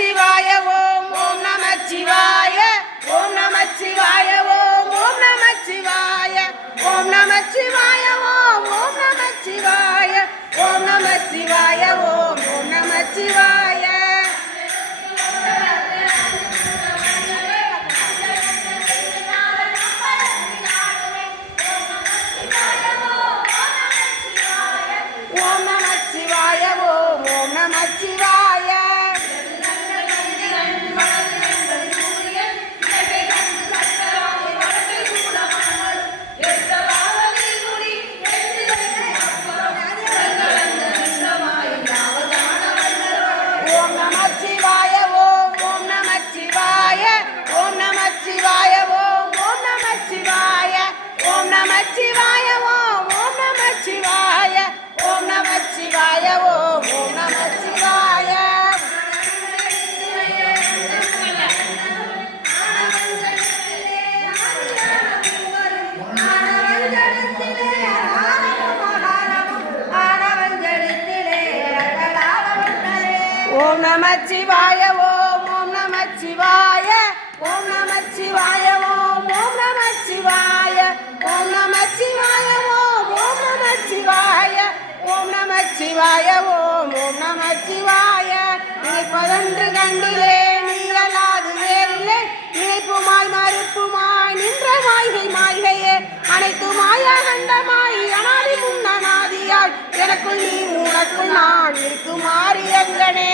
நமச்சிவாய ஓம் ஓம் நமச்சிவாய ஓம் நமச்சிவாய ஓம் ஓம் நமச்சிவாய ஓம் நமச்சிவாய ஓம் ஓம் நமச்சிவாய ஓம் நமச்சிவாய ஓம் ஓம் நமச்சிவாய ஓம் நமச்சிவாய ஓம் ஓம் நமச்சிவாய ஓம் நமச்சிவாய ஓம் ஓம் நமச்சிவாய ஓம் நமச்சிவாய ஓம் ஓம் நமச்சிவாய ஓம் நமச்சிவாய ஓம் ஓம் நமச்சிவாய ஓம் நமச்சிவாய ஓம் ஓம் நமச்சிவாய ஓம் நமச்சிவாய ஓம் ஓம் நமச்சிவாய ஓம் நமச்சிவாய ஓம் ஓம் நமச்சிவாய ஓம் நமச்சிவாய ஓம் ஓம் நமச்சிவாய ஓம் நமச்சிவாய ஓம் ஓம் நமச்சிவாய நினைப்பதொன்று கண்டிலே நீங்களாது வேறில்லை நினைப்புமாய் மறுப்புமாய் நின்ற மாய்கை மாய்கையே அனைத்துமாய கண்டமாய் அனாதி முன்னநாதியாய் எனக்குள் நீ உனக்குள் நான் இருக்குமாறு எங்கனே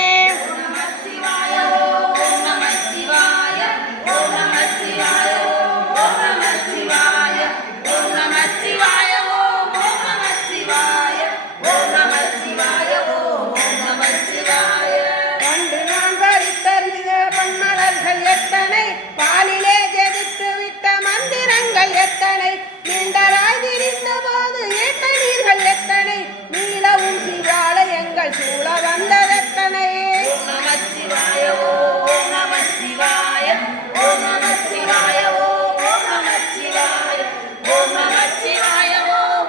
பாலிலே ஜெதித்து விட்ட மந்திரங்கள் எத்தனை நீண்டராய் திரிந்த போது ஏற்ற நீர்கள் எத்தனை நீளவும் சிவால எங்கள் சூழ வந்ததெத்தனை நமச்சிவாய ஓம் நமச்சிவாய ஓம் நமச்சிவாய ஓம் நமச்சிவாய ஓம் நமச்சிவாய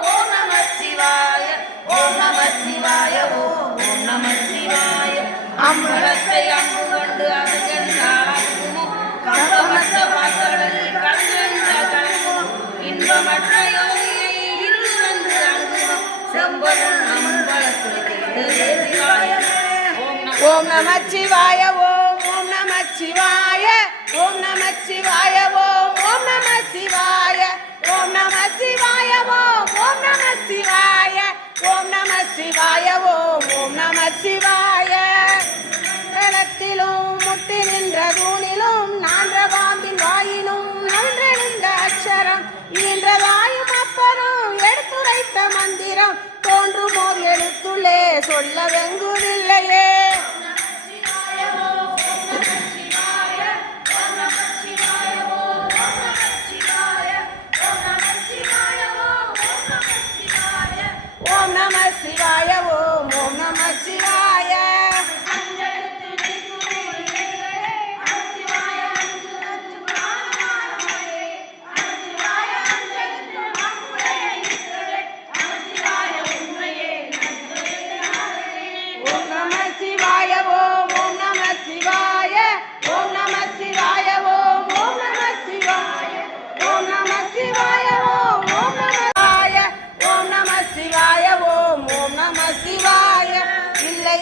ஓம் நமச்சிவாய ஓம் நமச்சிவாய ஓம் நமச்சிவாய அம்பலத்தை அம்பு கொண்டு அருகன் கம்பமற்ற வாசலில் கலந்த கலங்கும் இன்பமற்ற யோகியை இன்று வந்து அணுகும் செம்பொருள் ஓம் நமச்சிவாய ஓம் ஓம் நமச்சிவாய ஓம் நமச்சிவாய ஓம் ஓம் நமச்சிவாய ஓம் நமச்சிவாய ஓம் ஓம் நமச்சிவாய ஓம் நமச்சிவாய ஓம் ஓம் நமச்சிவாய த்திலும் முட்டி நின்ற தூணிலும் நான்ற பாம்பின் வாயினும் நன்றெழுந்த அக்ஷரம் ஈன்றதாயும் அப்பறம் எடுத்துரைத்த மந்திரம் தோன்றுமோர் எழுத்துள்ளே சொல்ல வெங்குதில்லையே ஓம் நம சிவாய ஓம் ஓம் நம சிவாய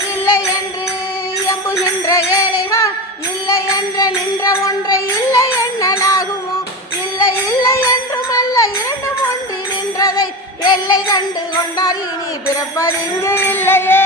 இல்லை என்று எம்புகின்ற ஏழைவா இல்லை என்று நின்ற ஒன்றை இல்லை என்னலாகுமோ இல்லை இல்லை என்றும் அல்ல இரண்டும் ஒன்றி நின்றதை எல்லை கண்டு கொண்டால் இனி பிறப்பதிங்கு இல்லையே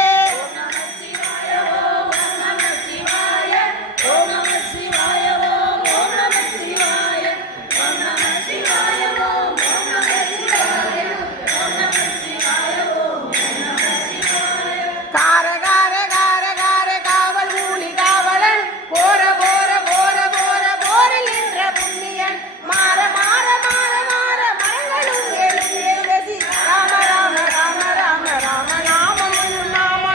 ராம ராம ராம ராம ராம நாமம்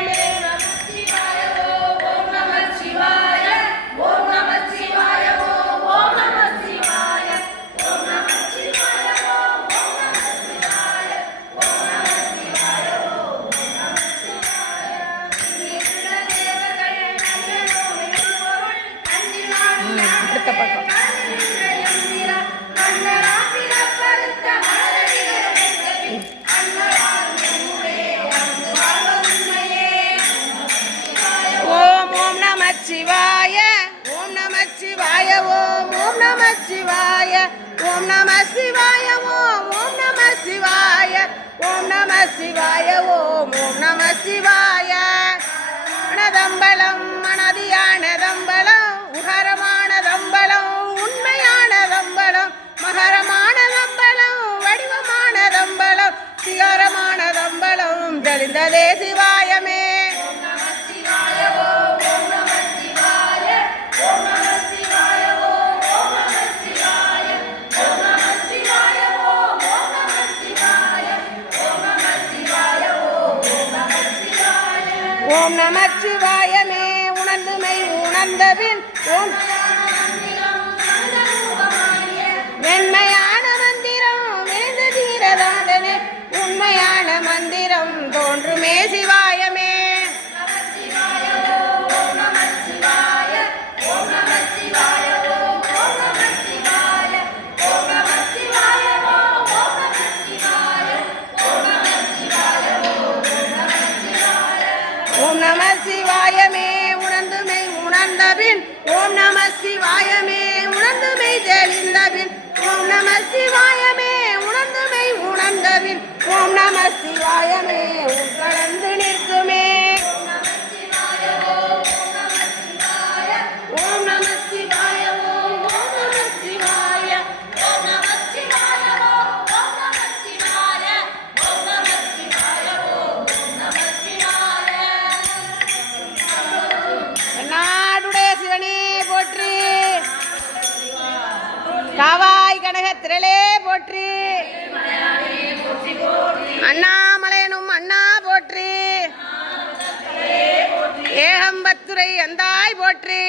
சிவாய ஓம் ஓம் நம சிவாய. மனதம்பலம் மனதியானதம்பலம் உகரமானதம்பலம் உண்மையானதம்பலம் மகரமானதம்பலம் வடிவமானதம்பலம் சிகரமானதம்பலம் தெளிந்ததே சிவாயமே. ஓம் நமச்சிவாயமே உணர்ந்துமை உணர்ந்தபின் ஓம் மென்மையான மந்திரம் வேந்து தீரதாதனே உண்மையான மந்திரம் தோன்றுமே சிவாயமே. ஓம் நம சிவாயமே உணர்ந்துமை உணர்ந்தபின் ஓம் நம சிவாயமே உணர்ந்துமை தெளிந்தபின் ஓம் நம சிவாயமே உணர்ந்துமை உணர்ந்தபின் ஓம் நம சிவாயமே உட்கலந்து நிற்குமே. ஓம் நம சிவாய ஓம் ஓம் நம சிவாய ஓம் நம சிவாய ஓம் ஓம் நம சிவாய ஓம் நம சிவாய ஓம் ஓம் நம சிவாய. நாடுடைய சிவனே போற்றி, காவாய் கனகத்திரளே போற்றி, அண்ணாமலையனும் அண்ணா போற்றி, ஏகம்பத்துரை அந்தாய் போற்றி.